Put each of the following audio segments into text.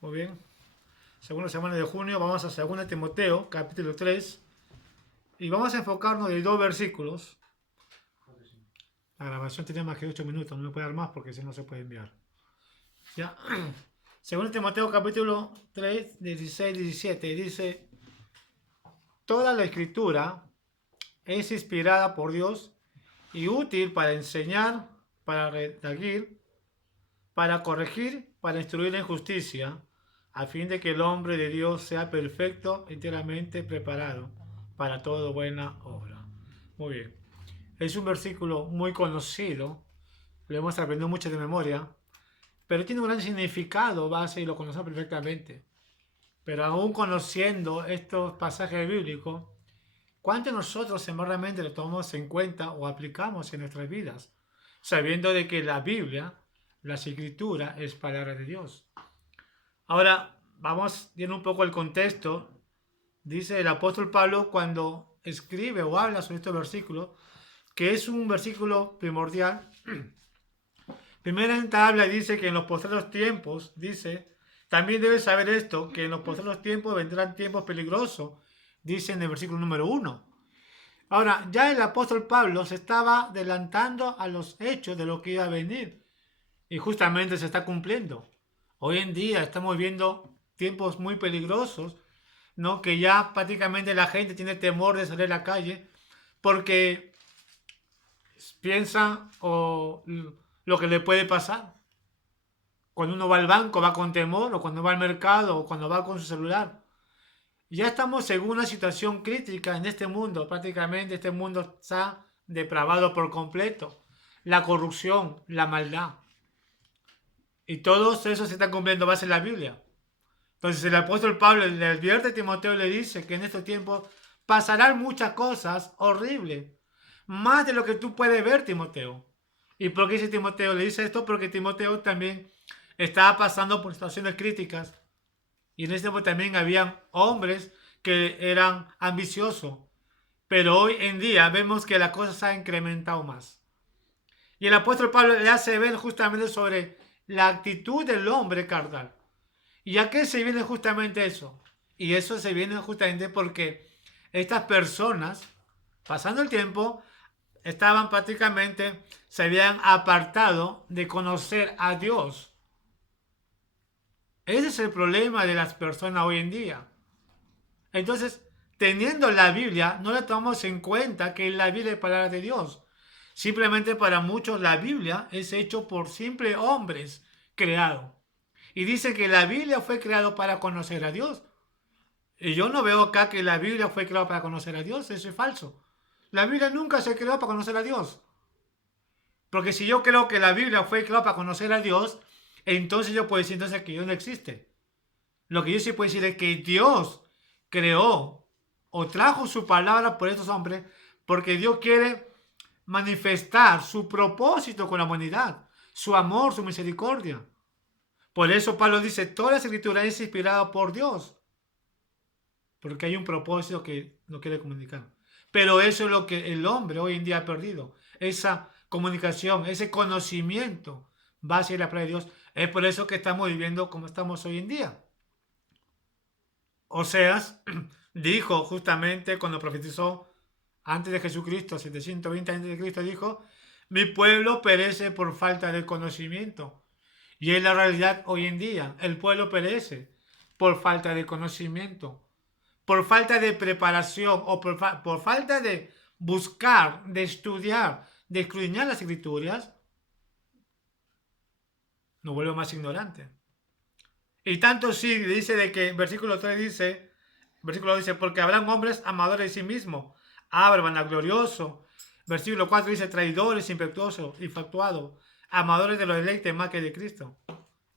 Muy bien. Segunda semana de junio vamos a 2 Timoteo, capítulo 3. Y vamos a enfocarnos en 2 versículos. La grabación tiene más que 8 minutos, no me puede dar más porque si no se puede enviar. Ya. 2 Timoteo, capítulo 3, 16, 17. Dice: Toda la escritura es inspirada por Dios y útil para enseñar, para redarguir, para corregir, para instruir en justicia, a fin de que el hombre de Dios sea perfecto, enteramente preparado para toda buena obra. Muy bien. Es un versículo muy conocido, lo hemos aprendido mucho de memoria, pero tiene un gran significado base y lo conocemos perfectamente. Pero aún conociendo estos pasajes bíblicos, ¿cuánto nosotros realmente lo tomamos en cuenta o aplicamos en nuestras vidas? Sabiendo de que la Biblia, la Escritura, es palabra de Dios. Ahora, vamos viendo un poco el contexto. Dice el apóstol Pablo cuando escribe o habla sobre estos versículos, que es un versículo primordial. Primeramente habla y dice que en los postreros tiempos, dice, también debes saber esto, que en los postreros tiempos vendrán tiempos peligrosos, dice en el versículo número 1. Ahora, ya el apóstol Pablo se estaba adelantando a los hechos de lo que iba a venir y justamente se está cumpliendo. Hoy en día estamos viendo tiempos muy peligrosos, ¿no? Que ya prácticamente la gente tiene temor de salir a la calle porque piensa o lo que le puede pasar. Cuando uno va al banco va con temor, o cuando va al mercado, o cuando va con su celular. Ya estamos en una situación crítica en este mundo. Prácticamente este mundo está depravado por completo. La corrupción, la maldad. Y todo eso se está cumpliendo base en la Biblia. Entonces el apóstol Pablo le advierte a Timoteo y le dice que en estos tiempos pasarán muchas cosas horribles. Más de lo que tú puedes ver, Timoteo. ¿Y por qué dice Timoteo? Le dice esto porque Timoteo también estaba pasando por situaciones críticas. Y en ese tiempo también habían hombres que eran ambiciosos. Pero hoy en día vemos que la cosa se ha incrementado más. Y el apóstol Pablo le hace ver justamente sobre la actitud del hombre carnal. ¿Y a qué se viene justamente eso? Y eso se viene justamente porque estas personas, pasando el tiempo, estaban prácticamente, se habían apartado de conocer a Dios. Ese es el problema de las personas hoy en día. Entonces, teniendo la Biblia, no le tomamos en cuenta que la Biblia es palabra de Dios. Simplemente para muchos la Biblia es hecho por simples hombres creados. Y dice que la Biblia fue creada para conocer a Dios. Y yo no veo acá que la Biblia fue creada para conocer a Dios. Eso es falso. La Biblia nunca se creó para conocer a Dios. Porque si yo creo que la Biblia fue creada para conocer a Dios, entonces yo puedo decir entonces que Dios no existe. Lo que yo sí puedo decir es que Dios creó o trajo su palabra por estos hombres porque Dios quiere manifestar su propósito con la humanidad, su amor, su misericordia. Por eso Pablo dice, toda la escritura es inspirada por Dios, porque hay un propósito que no quiere comunicar. Pero eso es lo que el hombre hoy en día ha perdido, esa comunicación, ese conocimiento base de la palabra de Dios. Es por eso que estamos viviendo como estamos hoy en día. Oseas dijo justamente cuando profetizó antes de Jesucristo, 720 antes de Cristo, dijo, mi pueblo perece por falta de conocimiento. Y es la realidad hoy en día. El pueblo perece por falta de conocimiento, por falta de preparación o por falta de buscar, de estudiar, de escudriñar las escrituras. Nos vuelve más ignorantes. Y tanto sí dice de que, versículo dice, porque habrán hombres amadores de sí mismos, vanaglorioso. Versículo 4 dice, traidores, impetuosos, infatuados, amadores de los deleites más que de Cristo.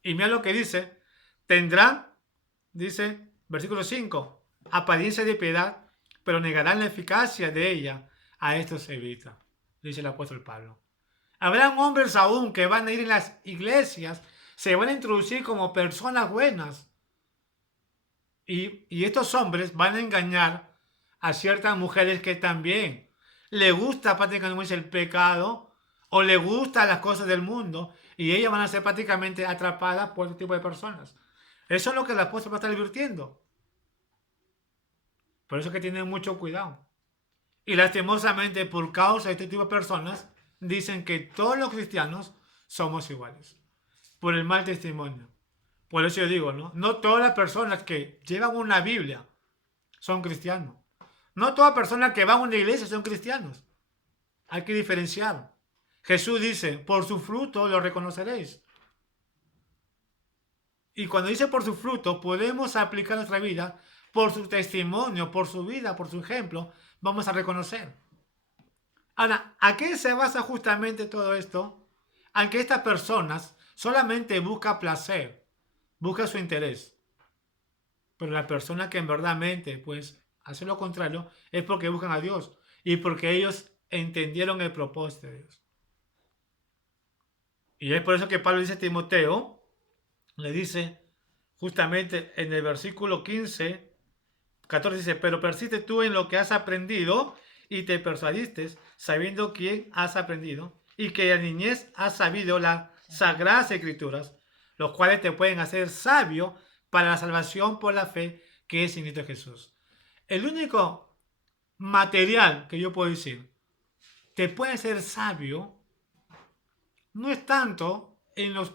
Y mira lo que dice, tendrán, dice, versículo 5, apariencia de piedad, pero negarán la eficacia de ella. A esto se evita, dice el apóstol Pablo. Habrán hombres aún que van a ir en las iglesias, se van a introducir como personas buenas. Y estos hombres van a engañar a ciertas mujeres que también le gusta prácticamente el pecado o le gustan las cosas del mundo y ellas van a ser prácticamente atrapadas por este tipo de personas. Eso es lo que el apóstol va a estar advirtiendo. Por eso es que tienen mucho cuidado. Y lastimosamente, por causa de este tipo de personas, dicen que todos los cristianos somos iguales. Por el mal testimonio. Por eso yo digo, ¿no? No todas las personas que llevan una Biblia son cristianos. No todas las personas que van a una iglesia son cristianos. Hay que diferenciar. Jesús dice, por su fruto lo reconoceréis. Y cuando dice por su fruto, podemos aplicar nuestra vida por su testimonio, por su vida, por su ejemplo, vamos a reconocer. Ahora, ¿a qué se basa justamente todo esto? A que estas personas solamente buscan placer, buscan su interés. Pero la persona que en verdad pues, hace lo contrario, es porque buscan a Dios y porque ellos entendieron el propósito de Dios. Y es por eso que Pablo dice a Timoteo, le dice justamente en el versículo 14 dice, pero persiste tú en lo que has aprendido y te persuadiste, sabiendo quién has aprendido y que de niñez has sabido las sagradas escrituras, los cuales te pueden hacer sabio para la salvación por la fe que es en Cristo Jesús. El único material que yo puedo decir te puede ser sabio no es tanto en los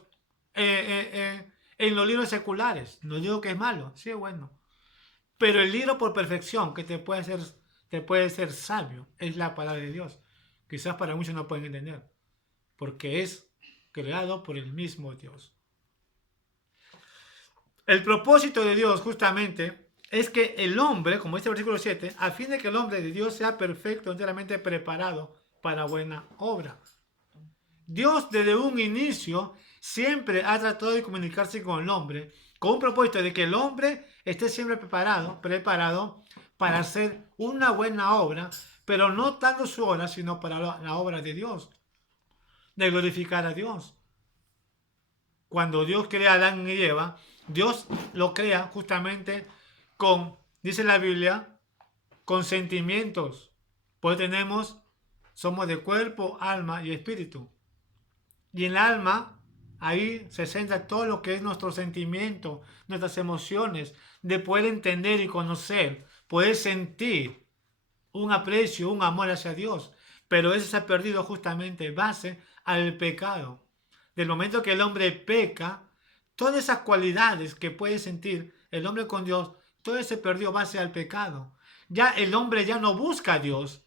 libros seculares. No digo que es malo, sí es bueno. Pero el libro por perfección que te puede ser sabio es la palabra de Dios. Quizás para muchos no pueden entender. Porque es creado por el mismo Dios. El propósito de Dios justamente es que el hombre, como dice el versículo 7, a fin de que el hombre de Dios sea perfecto, enteramente preparado para buena obra. Dios desde un inicio siempre ha tratado de comunicarse con el hombre con un propósito de que el hombre esté siempre preparado para hacer una buena obra, pero no tanto su obra, sino para la obra de Dios, de glorificar a Dios. Cuando Dios crea a Adán y Eva, Dios lo crea justamente con, dice la Biblia, con sentimientos. Pues somos de cuerpo, alma y espíritu. Y en el alma, ahí se centra todo lo que es nuestro sentimiento, nuestras emociones, de poder entender y conocer, poder sentir un aprecio, un amor hacia Dios. Pero eso se ha perdido justamente en base al pecado. Del momento que el hombre peca, todas esas cualidades que puede sentir el hombre con Dios, todo se perdió base al pecado. Ya el hombre ya no busca a Dios.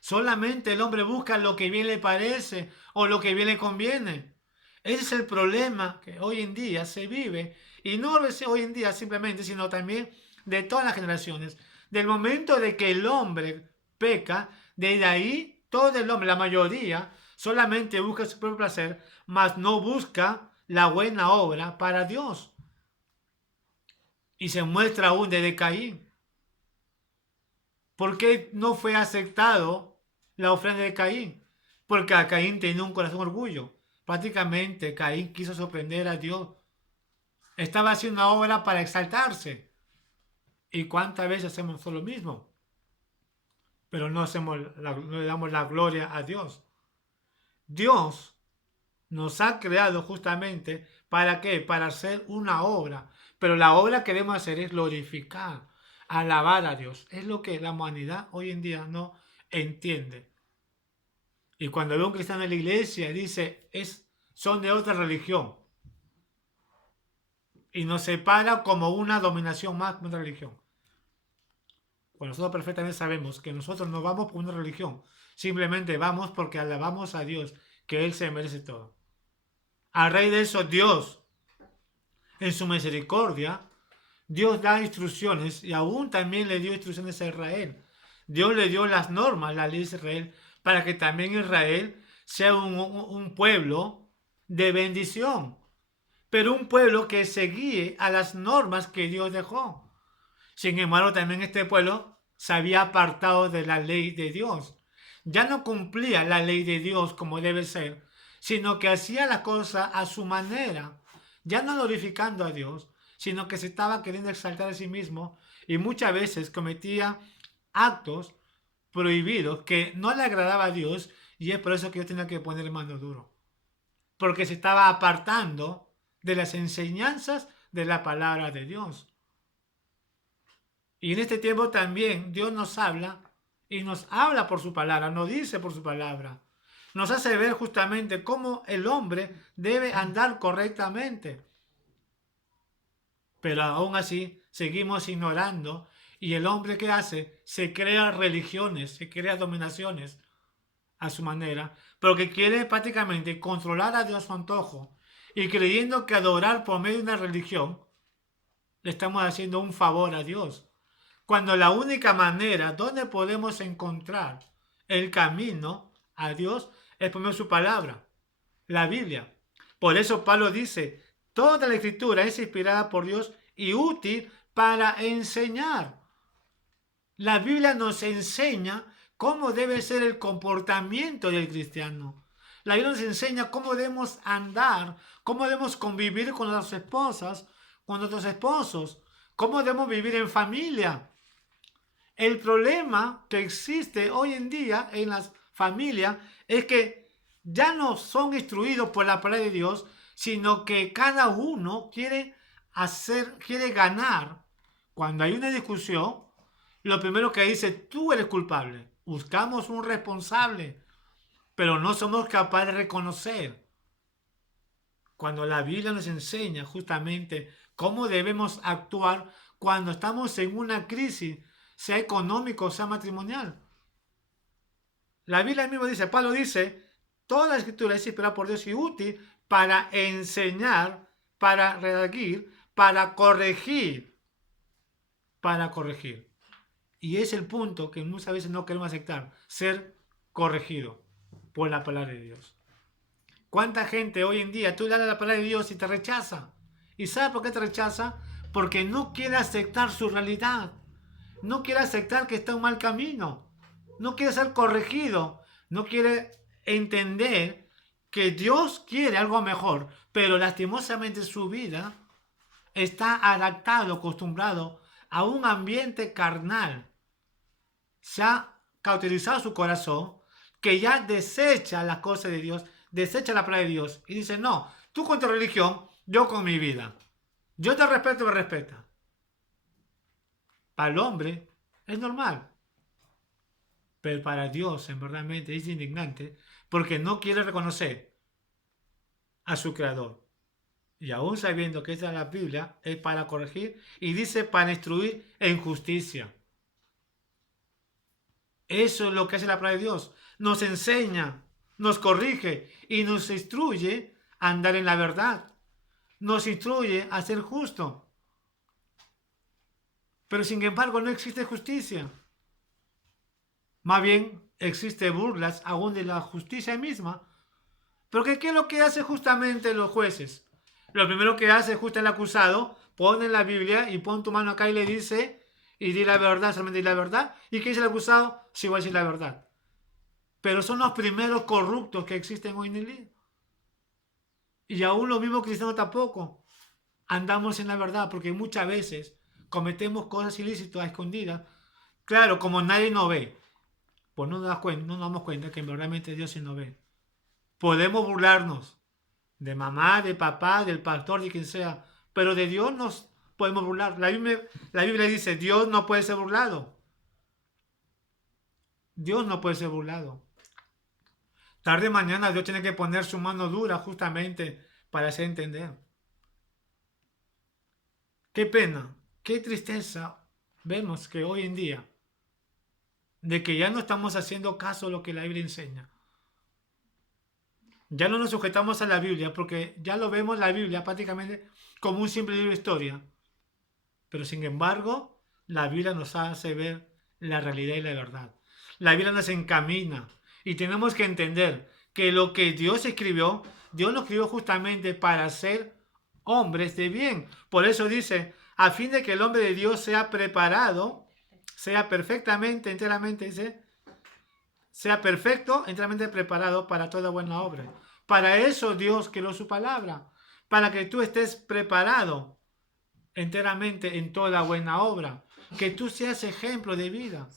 Solamente el hombre busca lo que bien le parece o lo que bien le conviene. Ese es el problema que hoy en día se vive. Y no hoy en día simplemente, sino también de todas las generaciones. Del momento de que el hombre peca, desde ahí todo el hombre, la mayoría, solamente busca su propio placer, mas no busca la buena obra para Dios. Y se muestra aún desde Caín. ¿Por qué no fue aceptado la ofrenda de Caín? Porque a Caín tenía un corazón orgullo. Prácticamente Caín quiso sorprender a Dios. Estaba haciendo una obra para exaltarse. ¿Y cuántas veces hacemos lo mismo? Pero no le damos la gloria a Dios. Dios nos ha creado justamente ¿para qué? Para hacer una obra. Pero la obra que debemos hacer es glorificar, alabar a Dios. Es lo que la humanidad hoy en día no entiende. Y cuando ve un cristiano en la iglesia, dice, son de otra religión. Y nos separa como una dominación más que una religión. Cuando nosotros perfectamente sabemos que nosotros no vamos por una religión. Simplemente vamos porque alabamos a Dios, que Él se merece todo. A raíz de eso, Dios, en su misericordia, Dios da instrucciones y aún también le dio instrucciones a Israel. Dios le dio las normas, la ley de Israel, para que también Israel sea un pueblo de bendición, pero un pueblo que se guíe a las normas que Dios dejó. Sin embargo, también este pueblo se había apartado de la ley de Dios. Ya no cumplía la ley de Dios como debe ser, sino que hacía la cosa a su manera, ya no glorificando a Dios, sino que se estaba queriendo exaltar a sí mismo y muchas veces cometía actos prohibidos que no le agradaba a Dios, y es por eso que yo tenía que poner mano duro, porque se estaba apartando de las enseñanzas de la palabra de Dios. Y en este tiempo también Dios nos habla y nos habla por su palabra, nos dice por su palabra. Nos hace ver justamente cómo el hombre debe andar correctamente. Pero aún así seguimos ignorando y el hombre ¿qué hace? Se crea religiones, se crea dominaciones a su manera, pero que quiere prácticamente controlar a Dios a su antojo y creyendo que adorar por medio de una religión le estamos haciendo un favor a Dios. Cuando la única manera donde podemos encontrar el camino a Dios es por medio de su palabra, la Biblia. Por eso Pablo dice, toda la escritura es inspirada por Dios y útil para enseñar. La Biblia nos enseña cómo debe ser el comportamiento del cristiano. La Biblia nos enseña cómo debemos andar, cómo debemos convivir con nuestras esposas, con nuestros esposos, cómo debemos vivir en familia. El problema que existe hoy en día en las familias es que ya no son instruidos por la palabra de Dios, sino que cada uno quiere ganar. Cuando hay una discusión, lo primero que dice, tú eres culpable. Buscamos un responsable, pero no somos capaces de reconocer. Cuando la Biblia nos enseña justamente cómo debemos actuar cuando estamos en una crisis, sea económico, sea matrimonial. La Biblia mismo dice, Pablo dice, toda la escritura es inspirada por Dios y útil para enseñar, para redarguir, para corregir. Para corregir. Y es el punto que muchas veces no queremos aceptar, ser corregido por la palabra de Dios. ¿Cuánta gente hoy en día tú le das la palabra de Dios y te rechaza? ¿Y sabe por qué te rechaza? Porque no quiere aceptar su realidad. No quiere aceptar que está en un mal camino. No quiere ser corregido. No quiere entender que Dios quiere algo mejor. Pero lastimosamente su vida está adaptado, acostumbrado a un ambiente carnal. Se ha cauterizado su corazón que ya desecha las cosas de Dios, desecha la palabra de Dios y dice, no, tú con tu religión, yo con mi vida. Yo te respeto, me respeta. Para el hombre es normal. Pero para Dios, en verdad, es indignante porque no quiere reconocer a su creador. Y aún sabiendo que esta es la Biblia, es para corregir y dice para instruir en justicia. Eso es lo que hace la palabra de Dios. Nos enseña, nos corrige y nos instruye a andar en la verdad. Nos instruye a ser justo. Pero sin embargo no existe justicia. Más bien existe burlas aún de la justicia misma. Pero ¿qué es lo que hace justamente los jueces? Lo primero que hace justo el acusado, pone en la Biblia y pone tu mano acá y le dice, y di la verdad, solamente di la verdad. ¿Y qué dice el acusado? Sí, voy a decir la verdad. Pero son los primeros corruptos que existen hoy en el día. Y aún los mismos cristianos tampoco andamos en la verdad, porque muchas veces cometemos cosas ilícitas a escondidas. Claro, como nadie nos ve, pues no nos damos cuenta que realmente Dios sí nos ve. Podemos burlarnos de mamá, de papá, del pastor, de quien sea, pero de Dios nos podemos burlar. La Biblia dice, Dios no puede ser burlado. Dios no puede ser burlado. Tarde o mañana Dios tiene que poner su mano dura justamente para hacer entender. Qué pena, qué tristeza vemos que hoy en día, de que ya no estamos haciendo caso a lo que la Biblia enseña. Ya no nos sujetamos a la Biblia porque ya lo vemos la Biblia prácticamente como un simple libro de historia. Pero sin embargo, la Biblia nos hace ver la realidad y la verdad. La Biblia nos encamina y tenemos que entender que lo que Dios escribió, Dios lo escribió justamente para ser hombres de bien. Por eso dice, a fin de que el hombre de Dios sea preparado, sea perfectamente, enteramente, dice, sea perfecto, enteramente preparado para toda buena obra. Para eso Dios creó su palabra, para que tú estés preparado enteramente en toda buena obra, que tú seas ejemplo de vida.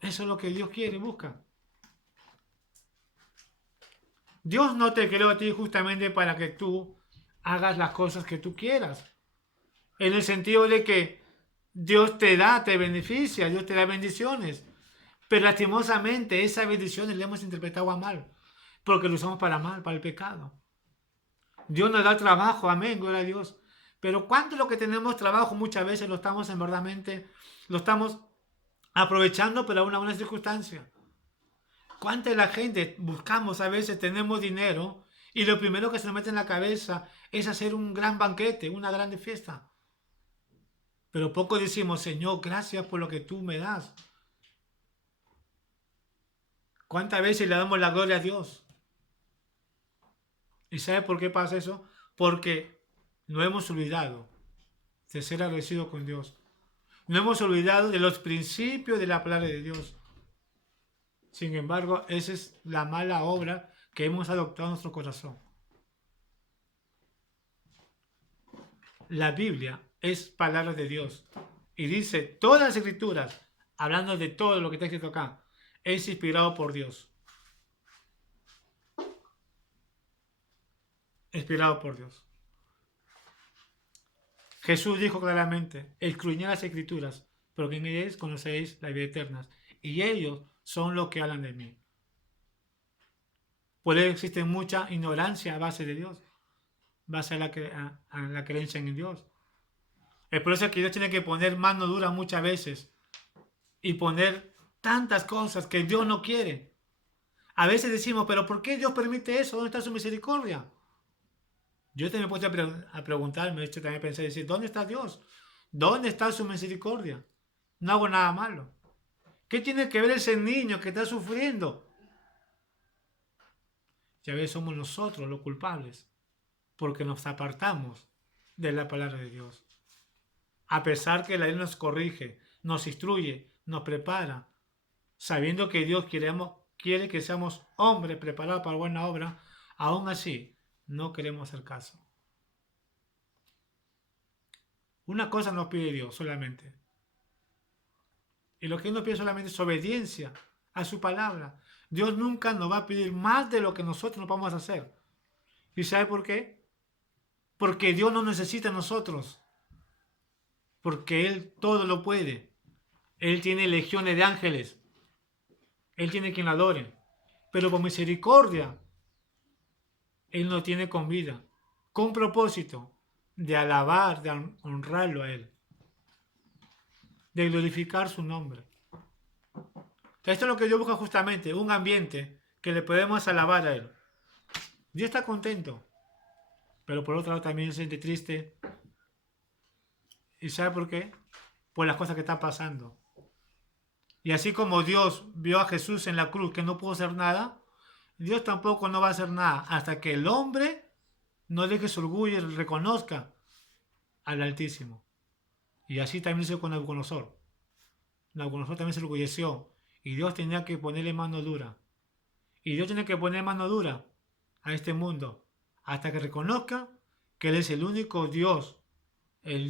Eso es lo que Dios quiere y busca. Dios no te creó a ti justamente para que tú hagas las cosas que tú quieras. En el sentido de que Dios te da, te beneficia, Dios te da bendiciones. Pero lastimosamente esas bendiciones le hemos interpretado a mal, porque lo usamos para mal, para el pecado. Dios nos da trabajo, amén, gloria a Dios. Pero ¿cuánto es lo que tenemos trabajo? Muchas veces lo estamos en verdad, lo estamos aprovechando para una buena circunstancia. ¿Cuánta de la gente buscamos a veces, tenemos dinero y lo primero que se nos mete en la cabeza es hacer un gran banquete, una grande fiesta? Pero poco decimos, Señor, gracias por lo que tú me das. ¿Cuántas veces le damos la gloria a Dios? ¿Y sabe por qué pasa eso? Porque no hemos olvidado de ser agradecidos con Dios. No hemos olvidado de los principios de la palabra de Dios. Sin embargo, esa es la mala obra que hemos adoptado en nuestro corazón. La Biblia es palabra de Dios. Y dice, todas las escrituras, hablando de todo lo que está escrito acá, es inspirado por Dios. Inspirado por Dios. Jesús dijo claramente, escudriñad las escrituras, porque en ellas conocéis la vida eterna. Y ellos son los que hablan de mí. Por eso existe mucha ignorancia a base de Dios, base a la creencia en Dios. Es por eso que Dios tiene que poner mano dura muchas veces y poner tantas cosas que Dios no quiere. A veces decimos, pero ¿por qué Dios permite eso? ¿Dónde está su misericordia? Yo también me he puesto a preguntarme, esto también pensé decir, ¿dónde está Dios? ¿Dónde está su misericordia? No hago nada malo. ¿Qué tiene que ver ese niño que está sufriendo? Y a veces somos nosotros los culpables, porque nos apartamos de la palabra de Dios. A pesar que la ley nos corrige, nos instruye, nos prepara, sabiendo que Dios quiere que seamos hombres preparados para buena obra, aún así no queremos hacer caso. Una cosa nos pide Dios solamente. Y lo que Él nos pide solamente es obediencia a su palabra. Dios nunca nos va a pedir más de lo que nosotros no vamos a hacer. ¿Y sabe por qué? Porque Dios no necesita a nosotros. Porque Él todo lo puede. Él tiene legiones de ángeles. Él tiene quien lo adore. Pero por misericordia, Él nos tiene con vida. Con propósito de alabar, de honrarlo a Él. De glorificar su nombre. Esto es lo que Dios busca justamente, un ambiente que le podemos alabar a Él. Dios está contento, pero por otro lado también se siente triste. ¿Y sabe por qué? Por las cosas que están pasando. Y así como Dios vio a Jesús en la cruz que no pudo hacer nada, Dios tampoco no va a hacer nada hasta que el hombre no deje su orgullo y reconozca al Altísimo. Y así también hizo con Nabucodonosor. Nabucodonosor también se orgulleció. Y Dios tenía que ponerle mano dura. Y Dios tiene que poner mano dura a este mundo hasta que reconozca que Él es el único Dios, el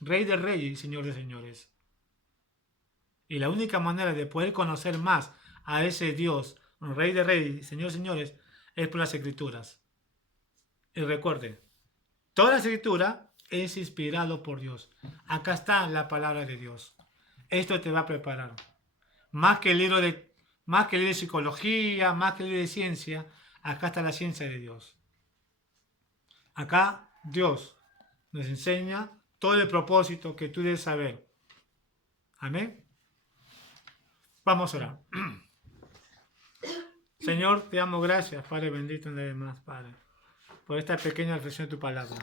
Rey de Reyes y Señor de Señores. Y la única manera de poder conocer más a ese Dios, Rey de Reyes y Señor de Señores, es por las Escrituras. Y recuerde, toda la Escritura es inspirado por Dios. Acá está la palabra de Dios. Esto te va a preparar. Más que el libro de psicología, más que el libro de ciencia, acá está la ciencia de Dios. Acá Dios nos enseña todo el propósito que tú debes saber. Amén. Vamos a orar. Señor, te damos gracias, Padre bendito, una vez más, Padre, por esta pequeña reflexión de tu palabra.